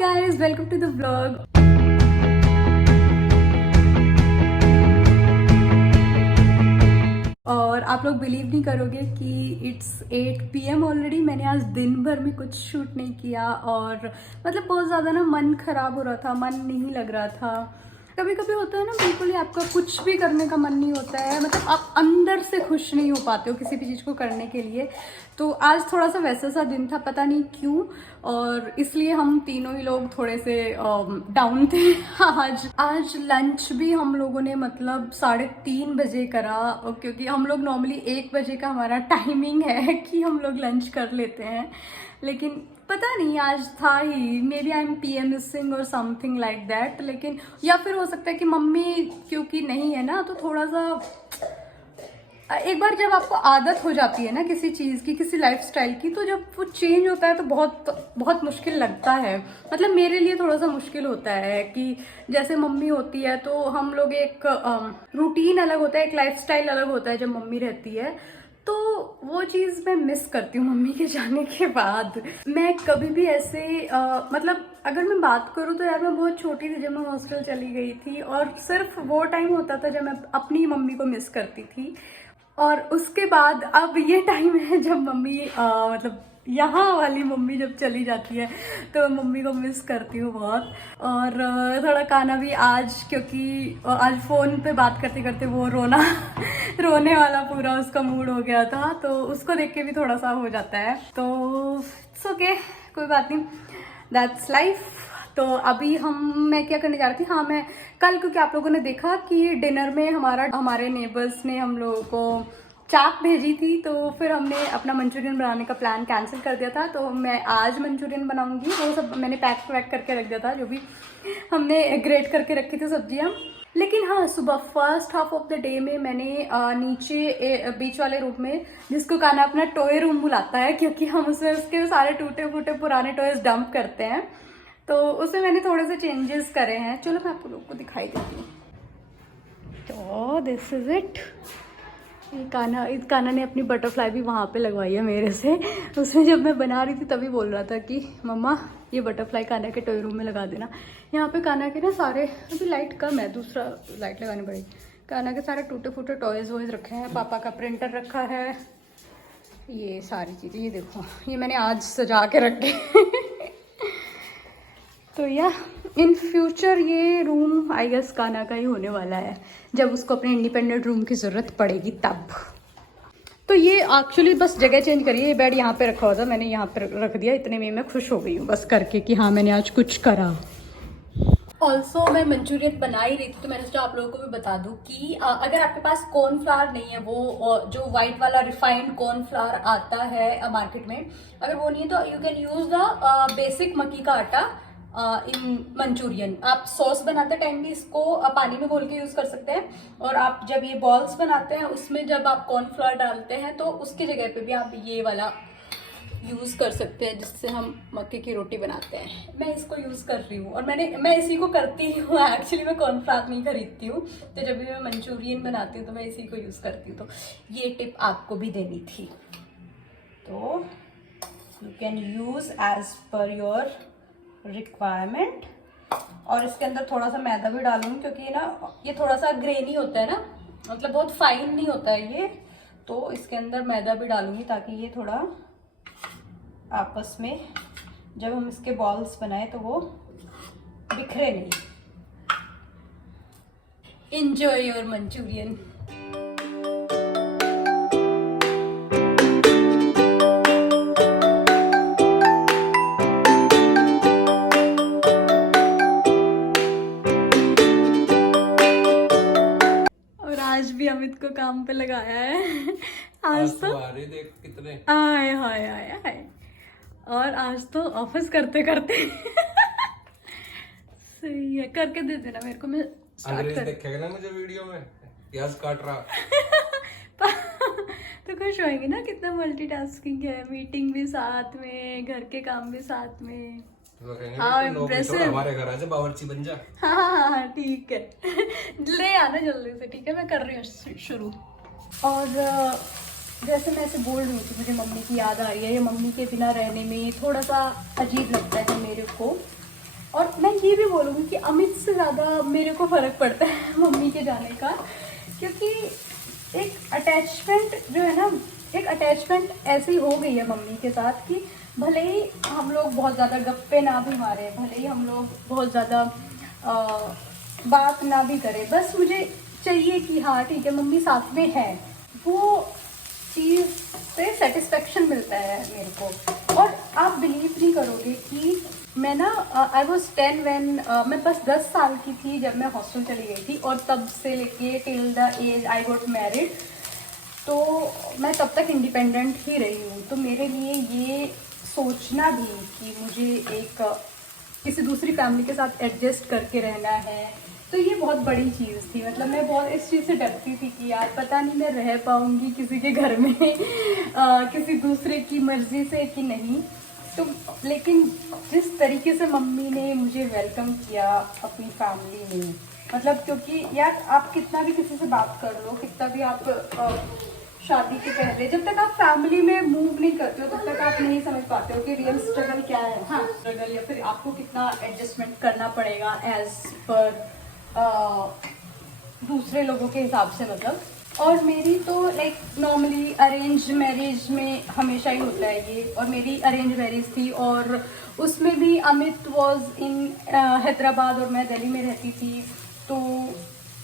Guys, welcome to the vlog. और आप लोग बिलीव नहीं करोगे कि इट्स 8 PM ऑलरेडी। मैंने आज दिन भर में कुछ शूट नहीं किया और मतलब बहुत ज़्यादा ना मन खराब हो रहा था, मन नहीं लग रहा था। कभी कभी होता है ना, बिल्कुल ही आपका कुछ भी करने का मन नहीं होता है, मतलब आप अंदर से खुश नहीं हो पाते हो किसी भी चीज़ को करने के लिए। तो आज थोड़ा सा वैसा सा दिन था, पता नहीं क्यों, और इसलिए हम तीनों ही लोग थोड़े से डाउन थे। आज लंच भी हम लोगों ने मतलब 3:30 बजे करा, क्योंकि हम लोग नॉर्मली 1 बजे का हमारा टाइमिंग है कि हम लोग लंच कर लेते हैं, लेकिन पता नहीं आज था ही, maybe I am PMSing और समथिंग लाइक दैट। लेकिन या फिर हो सकता है कि मम्मी क्योंकि नहीं है ना, तो थोड़ा सा एक बार जब आपको आदत हो जाती है ना किसी चीज़ की, किसी लाइफस्टाइल की, तो जब वो चेंज होता है तो बहुत बहुत मुश्किल लगता है। मतलब मेरे लिए थोड़ा सा मुश्किल होता है कि जैसे मम्मी होती है तो हम लोग एक रूटीन अलग होता है, एक लाइफस्टाइल अलग होता है जब मम्मी रहती है, तो वो चीज़ मैं मिस करती हूँ मम्मी के जाने के बाद। मैं कभी भी ऐसे मतलब अगर मैं बात करूँ तो यार मैं बहुत छोटी थी जब मैं हॉस्टल चली गई थी, और सिर्फ वो टाइम होता था जब मैं अपनी मम्मी को मिस करती थी। और उसके बाद अब ये टाइम है जब मम्मी मतलब यहाँ वाली मम्मी जब चली जाती है तो मम्मी को मिस करती हूँ बहुत। और थोड़ा खाना भी आज, क्योंकि आज फ़ोन पे बात करते करते वो रोने वाला पूरा उसका मूड हो गया था, तो उसको देख के भी थोड़ा सा हो जाता है। तो इट्स ओके, कोई बात नहीं, दैट्स लाइफ। तो अभी मैं क्या करने जा रही थी, हाँ मैं कल, क्योंकि आप लोगों ने देखा कि डिनर में हमारे नेबर्स ने हम लोगों को चाट भेजी थी, तो फिर हमने अपना मंचूरियन बनाने का प्लान कैंसिल कर दिया था। तो मैं आज मंचूरियन बनाऊंगी, वो सब मैंने पैक करके रख दिया था, जो भी हमने ग्रेट करके रखी थी सब्जियाँ। लेकिन हाँ, सुबह first half of the day में मैंने नीचे बीच वाले रूम में, जिसको खाना अपना टॉय रूम बुलाता है, क्योंकि हम उसमें उसके सारे टूटे फूटे पुराने टॉयज डंप करते हैं, तो उसमें मैंने थोड़े से चेंजेस करे हैं। चलो मैं आपको लोग को दिखाई देती हूँ। तो दिस इज इट। इस काना ने अपनी बटरफ्लाई भी वहाँ पे लगवाई है मेरे से। उसने जब मैं बना रही थी तभी बोल रहा था कि मम्मा ये बटरफ्लाई काना के टॉय रूम में लगा देना। यहाँ पे काना के ना सारे, अभी लाइट कम है, दूसरा लाइट लगानी पड़ेगी। काना के सारे टूटे फूटे टॉयज़ वॉयज़ रखे हैं, पापा का प्रिंटर रखा है, ये सारी चीज़ें, ये देखो ये मैंने आज सजा के रखे। तो या इन फ्यूचर ये रूम आई गेस काना का ही होने वाला है, जब उसको अपने इंडिपेंडेंट रूम की ज़रूरत पड़ेगी तब। तो ये एक्चुअली बस जगह चेंज करी है, ये बेड यहाँ पे रखा हुआ था, मैंने यहाँ पे रख दिया। इतने में मैं खुश हो गई हूँ बस करके कि हाँ मैंने आज कुछ करा। ऑल्सो मैं मंचूरियन बना ही रही थी, तो मैंने सोचा आप लोगों को भी बता दूं कि अगर आपके पास कॉर्नफ्लावर नहीं है, वो जो वाइट वाला रिफाइंड कॉर्नफ्लावर आता है मार्केट में, अगर वो नहीं है तो you can use the basic मक्की का आटा इन मंचूरियन। आप सॉस बनाते टाइम भी इसको पानी में घोल के यूज कर सकते हैं, और आप जब ये बॉल्स बनाते हैं उसमें जब आप कॉर्नफ्लावर डालते हैं तो उसकी जगह पे भी आप ये वाला यूज कर सकते हैं, जिससे हम मक्के की रोटी बनाते हैं। मैं इसको यूज कर रही हूँ, और मैं इसी को करती हूँ एक्चुअली। मैं कॉर्नफ्लावर नहीं खरीदती हूँ, तो जब भी मैं मंचूरियन बनाती हूँ तो मैं इसी को यूज करती हूँ। तो ये टिप आपको भी देनी थी, तो you can use as per your requirement. और इसके अंदर थोड़ा सा मैदा भी डालूंगी, क्योंकि ये थोड़ा सा ग्रेनी होता है ना, मतलब बहुत फाइन नहीं होता है ये, तो इसके अंदर मैदा भी डालूंगी ताकि ये थोड़ा आपस में जब हम इसके बॉल्स बनाए तो वो बिखरे नहीं। Enjoy your Manchurian. आज भी अमित को काम पे लगाया है। आज तो देख कितने आए हाय हाय हाय, और आज तो ऑफिस करते करते सही है, करके दे देना मेरे को, मैं स्टार्ट कर। देखेगा ना मुझे वीडियो में प्याज काट रहा। तो खुश होएंगे ना, कितना मल्टीटास्किंग है, मीटिंग भी साथ में, घर के काम भी साथ में। हाँ इम्प्रेसिव। हमारे घर आजा, बावर्ची बन जा। हाँ ठीक है। ले आना जल्दी से, ठीक है, मैं कर रही हूँ शुरू। और जैसे मैं ऐसे बोल रही थी, मुझे मम्मी की याद आ रही है। ये मम्मी के बिना रहने में थोड़ा सा अजीब लगता है मेरे को, और मैं ये भी बोलूँगी कि अमित से ज़्यादा मेरे को फ़र्क पड़ता है मम्मी के जाने का, क्योंकि एक अटैचमेंट जो है ना, एक अटैचमेंट ऐसी हो गई है मम्मी के साथ कि भले ही हम लोग बहुत ज़्यादा गप्पे ना भी मारें, भले ही हम लोग बहुत ज़्यादा बात ना भी करें, बस मुझे चाहिए कि हाँ ठीक है मम्मी साथ में है, वो चीज़ से सेटिस्फेक्शन मिलता है मेरे को। और आप बिलीव नहीं करोगे कि मैं ना आई वॉज 10 व्हेन मैं बस 10 साल की थी जब मैं हॉस्टल चली गई थी, और तब से लेके till the age I got married, तो मैं तब तक इंडिपेंडेंट ही रही हूँ। तो मेरे लिए ये सोचना भी कि मुझे एक किसी दूसरी फैमिली के साथ एडजस्ट करके रहना है, तो ये बहुत बड़ी चीज़ थी। मतलब मैं बहुत इस चीज़ से डरती थी कि यार पता नहीं मैं रह पाऊँगी किसी के घर में किसी दूसरे की मर्ज़ी से कि नहीं। तो लेकिन जिस तरीके से मम्मी ने मुझे वेलकम किया अपनी फैमिली में, मतलब क्योंकि यार आप कितना भी किसी से बात कर लो, कितना भी आप शादी के पहले जब तक आप फैमिली में मूव नहीं करते हो तब तक आप नहीं समझ पाते हो कि रियल स्ट्रगल क्या है। हाँ, स्ट्रगल या फिर आपको कितना एडजस्टमेंट करना पड़ेगा एज पर दूसरे लोगों के हिसाब से, मतलब। और मेरी तो लाइक नॉर्मली अरेंज मैरिज में हमेशा ही होता है ये, और मेरी अरेंज मैरिज थी, और उसमें भी अमित वॉज इन हैदराबाद और मैं दिल्ली में रहती थी, तो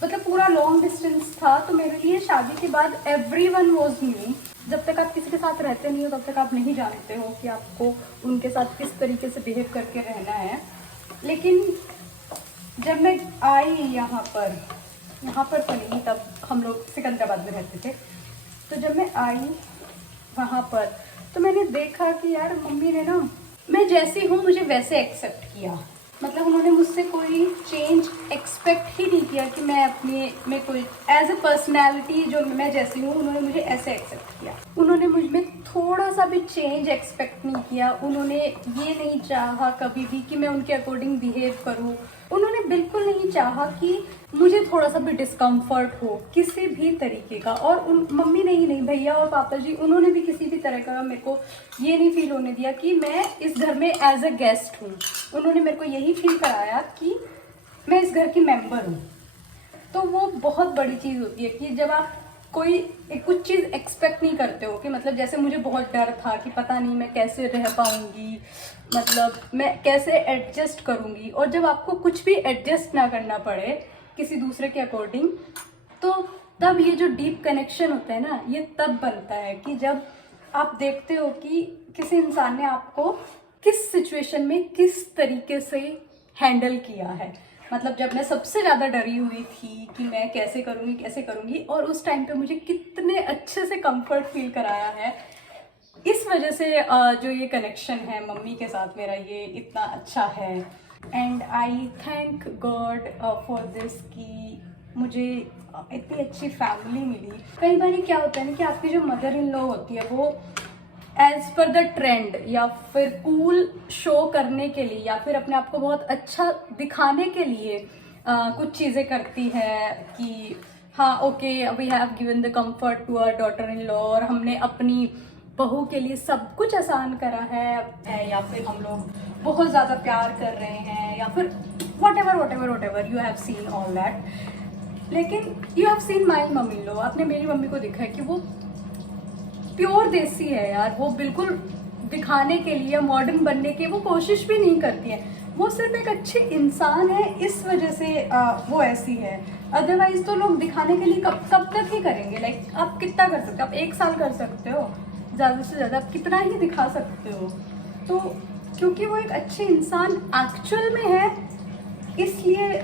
मतलब पूरा लॉन्ग डिस्टेंस था। तो मेरे लिए शादी के बाद एवरीवन वाज न्यू। जब तक आप किसी के साथ रहते नहीं हो तब तक आप नहीं जानते हो कि आपको उनके साथ किस तरीके से बिहेव करके रहना है। लेकिन जब मैं आई यहाँ पर तो नहीं, तब हम लोग सिकंदराबाद में रहते थे, तो जब मैं आई वहाँ पर तो मैंने देखा कि यार मम्मी ने ना मैं जैसी हूँ मुझे वैसे एक्सेप्ट किया। मतलब उन्होंने मुझसे कोई चेंज एक्सपेक्ट ही नहीं किया कि मैं अपने में कोई एज ए पर्सनैलिटी जो मैं जैसी हूँ उन्होंने मुझे ऐसे एक्सेप्ट किया। उन्होंने मुझ में थोड़ा सा भी चेंज एक्सपेक्ट नहीं किया। उन्होंने ये नहीं चाहा कभी भी कि मैं उनके अकॉर्डिंग बिहेव करूँ। उन्होंने बिल्कुल नहीं चाहा कि मुझे थोड़ा सा भी डिस्कम्फर्ट हो किसी भी तरीके का। और उन मम्मी ने ही नहीं, भैया और पापा जी, उन्होंने भी किसी भी तरह का मेरे को ये नहीं फील होने दिया कि मैं इस घर में एज ए गेस्ट हूँ। उन्होंने मेरे को यही फील कराया कि मैं इस घर की मेंबर हूँ। तो वो बहुत बड़ी चीज़ होती है कि जब आप कोई कुछ चीज़ एक्सपेक्ट नहीं करते हो, कि मतलब जैसे मुझे बहुत डर था कि पता नहीं मैं कैसे रह पाऊँगी, मतलब मैं कैसे एडजस्ट करूँगी। और जब आपको कुछ भी एडजस्ट ना करना पड़े किसी दूसरे के अकॉर्डिंग, तो तब ये जो डीप कनेक्शन होता है ना, ये तब बनता है कि जब आप देखते हो कि किसी इंसान ने आपको किस सिचुएशन में किस तरीके से हैंडल किया है। मतलब जब मैं सबसे ज़्यादा डरी हुई थी कि मैं कैसे करूँगी, और उस टाइम पे मुझे कितने अच्छे से कंफर्ट फील कराया है। इस वजह से जो ये कनेक्शन है मम्मी के साथ मेरा, ये इतना अच्छा है। And I thank God for this कि मुझे इतनी अच्छी फैमिली मिली। कई बार क्या होता है ना कि आपकी जो मदर इन लॉ होती है वो एज पर द ट्रेंड या फिर कूल शो करने के लिए या फिर अपने आप को बहुत अच्छा दिखाने के लिए कुछ चीज़ें करती है कि हाँ okay we have given the comfort to our daughter in law, और हमने अपनी बहू के लिए सब कुछ आसान करा है, या फिर हम लोग बहुत ज़्यादा प्यार कर रहे हैं, या फिर whatever you have seen all that. लेकिन you have seen my mummy लो, आपने मेरी मम्मी को देखा है कि वो प्योर देसी है यार। वो बिल्कुल दिखाने के लिए मॉडर्न बनने की वो कोशिश भी नहीं करती है। वो सिर्फ एक अच्छी इंसान है, इस वजह से वो ऐसी है। अदरवाइज तो लोग दिखाने के लिए कब तक ही करेंगे। लाइक आप कितना कर सकते हो, आप 1 साल कर सकते हो ज़्यादा से ज़्यादा, आप कितना ही दिखा सकते हो। तो क्योंकि वो एक अच्छी इंसान एक्चुअल में है, इसलिए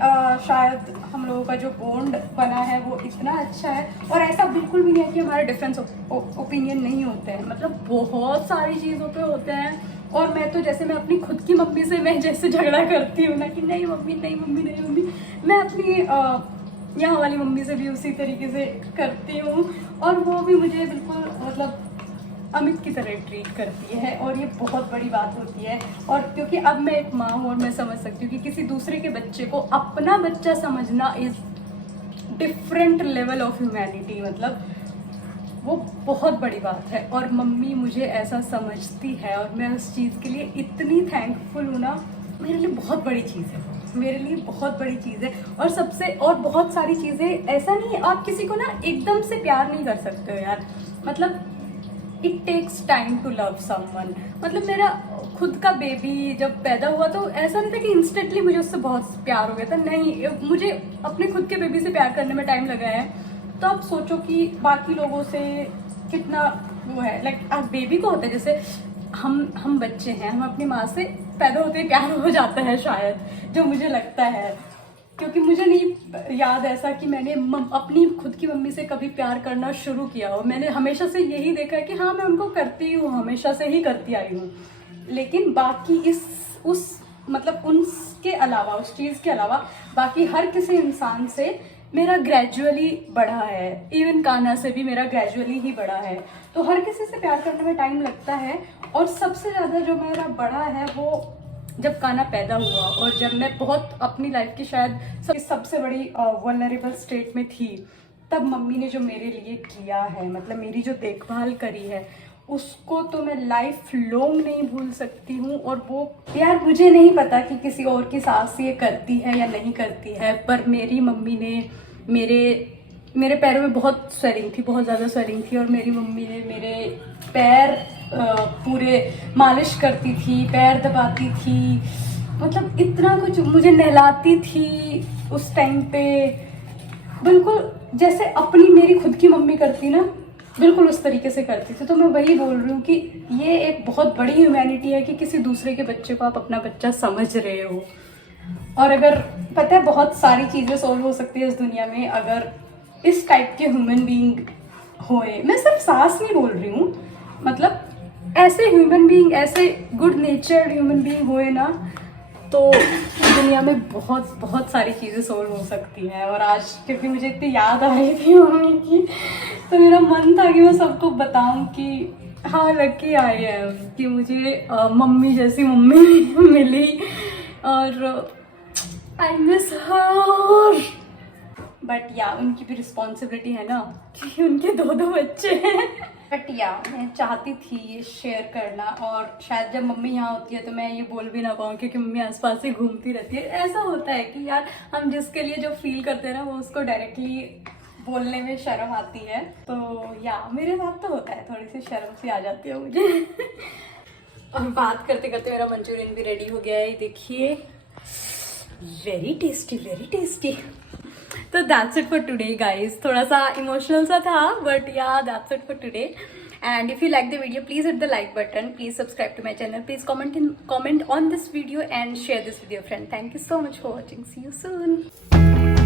शायद हम लोगों का जो बॉन्ड बना है वो इतना अच्छा है। और ऐसा बिल्कुल भी नहीं है कि हमारे डिफरेंस ओपिनियन नहीं होते हैं, मतलब बहुत सारी चीज़ों पे होते हैं। और मैं तो जैसे मैं अपनी खुद की मम्मी से मैं जैसे झगड़ा करती हूँ ना कि नहीं मम्मी, मैं अपनी यहाँ वाली मम्मी से भी उसी तरीके से करती हूँ, और वो भी मुझे बिल्कुल मतलब अमित की तरह ट्रीट करती है। और ये बहुत बड़ी बात होती है। और क्योंकि अब मैं एक माँ हूँ और मैं समझ सकती हूँ कि किसी दूसरे के बच्चे को अपना बच्चा समझना is different level of humanity, मतलब वो बहुत बड़ी बात है। और मम्मी मुझे ऐसा समझती है और मैं उस चीज़ के लिए इतनी थैंकफुल हूँ ना मेरे लिए बहुत बड़ी चीज़ है, मेरे लिए बहुत बड़ी चीज़ है। और सबसे और बहुत सारी चीज़ें, ऐसा नहीं है आप किसी को ना एकदम से प्यार नहीं कर सकते हो यार, मतलब it takes time to love someone. मतलब मेरा खुद का बेबी जब पैदा हुआ तो ऐसा नहीं था कि इंस्टेंटली मुझे उससे बहुत प्यार हो गया था, नहीं, मुझे अपने खुद के बेबी से प्यार करने में टाइम लगा है। तो आप सोचो कि बाकी लोगों से कितना वो है, लाइक आप बेबी को होता है, जैसे हम बच्चे हैं, हम अपनी माँ से पैदा होते ही प्यार हो जाता है शायद, जो मुझे लगता है, क्योंकि मुझे नहीं याद ऐसा कि मैंने अपनी खुद की मम्मी से कभी प्यार करना शुरू किया हो। मैंने हमेशा से यही देखा है कि हाँ मैं उनको करती हूँ, हमेशा से ही करती आई हूँ। लेकिन बाकी मतलब उसके अलावा, उस चीज़ के अलावा बाकी हर किसी इंसान से मेरा ग्रेजुअली बढ़ा है। इवन कान्हा से भी मेरा ग्रेजुअली ही बढ़ा है। तो हर किसी से प्यार करने में टाइम लगता है। और सबसे ज़्यादा जो मेरा बढ़ा है वो जब कान्हा पैदा हुआ, और जब मैं बहुत अपनी लाइफ की शायद सबसे बड़ी वल्नरेबल स्टेट में थी, तब मम्मी ने जो मेरे लिए किया है, मतलब मेरी जो देखभाल करी है, उसको तो मैं लाइफ लॉन्ग नहीं भूल सकती हूँ। और वो यार मुझे नहीं पता कि किसी और की सास ये करती है या नहीं करती है, पर मेरी मम्मी ने मेरे पैरों में बहुत स्वेलिंग थी, बहुत ज़्यादा स्वेलिंग थी, और मेरी मम्मी ने मेरे पैर पूरे मालिश करती थी, पैर दबाती थी, मतलब इतना कुछ, मुझे नहलाती थी उस टाइम पे, बिल्कुल जैसे अपनी मेरी खुद की मम्मी करती ना, बिल्कुल उस तरीके से करती थी। तो मैं वही बोल रही हूँ कि ये एक बहुत बड़ी ह्यूमैनिटी है कि किसी दूसरे के बच्चे को आप अपना बच्चा समझ रहे हो। और अगर पता है बहुत सारी चीज़ें सॉल्व हो सकती है इस दुनिया में अगर इस टाइप के ह्यूमन बीइंग होए। मैं सिर्फ सास नहीं बोल रही हूँ, मतलब ऐसे ह्यूमन बीइंग, ऐसे गुड नेचर्ड ह्यूमन बीइंग होए ना, तो दुनिया में बहुत बहुत सारी चीज़ें सॉल्व हो सकती हैं। और आज क्योंकि मुझे इतनी याद आ रही थी मम्मी की, तो मेरा मन था कि मैं सबको बताऊं कि हाँ लकी आई है कि मुझे मम्मी जैसी मम्मी मिली, और आई मिस हर। बट या उनकी भी रिस्पॉन्सिबिलिटी है ना, क्योंकि उनके दो बच्चे हैं। बट या मैं चाहती थी ये शेयर करना, और शायद जब मम्मी यहाँ होती है तो मैं ये बोल भी ना पाऊँ, क्योंकि मम्मी आसपास ही घूमती रहती है। ऐसा होता है कि यार हम जिसके लिए जो फील करते हैं ना, वो उसको डायरेक्टली बोलने में शर्म आती है। तो या मेरे साथ तो होता है, थोड़ी सी शर्म सी आ जाती है मुझे। और बात करते करते मेरा मंचूरियन भी रेडी हो गया है, देखिए, वेरी टेस्टी, वेरी टेस्टी। तो that's it for today guys, थोड़ा सा इमोशनल सा था, but yeah that's it for today. And if you like the video, please hit the like button, please subscribe to my channel, please comment on this video and share this with your friend. Thank you so much for watching. See you soon.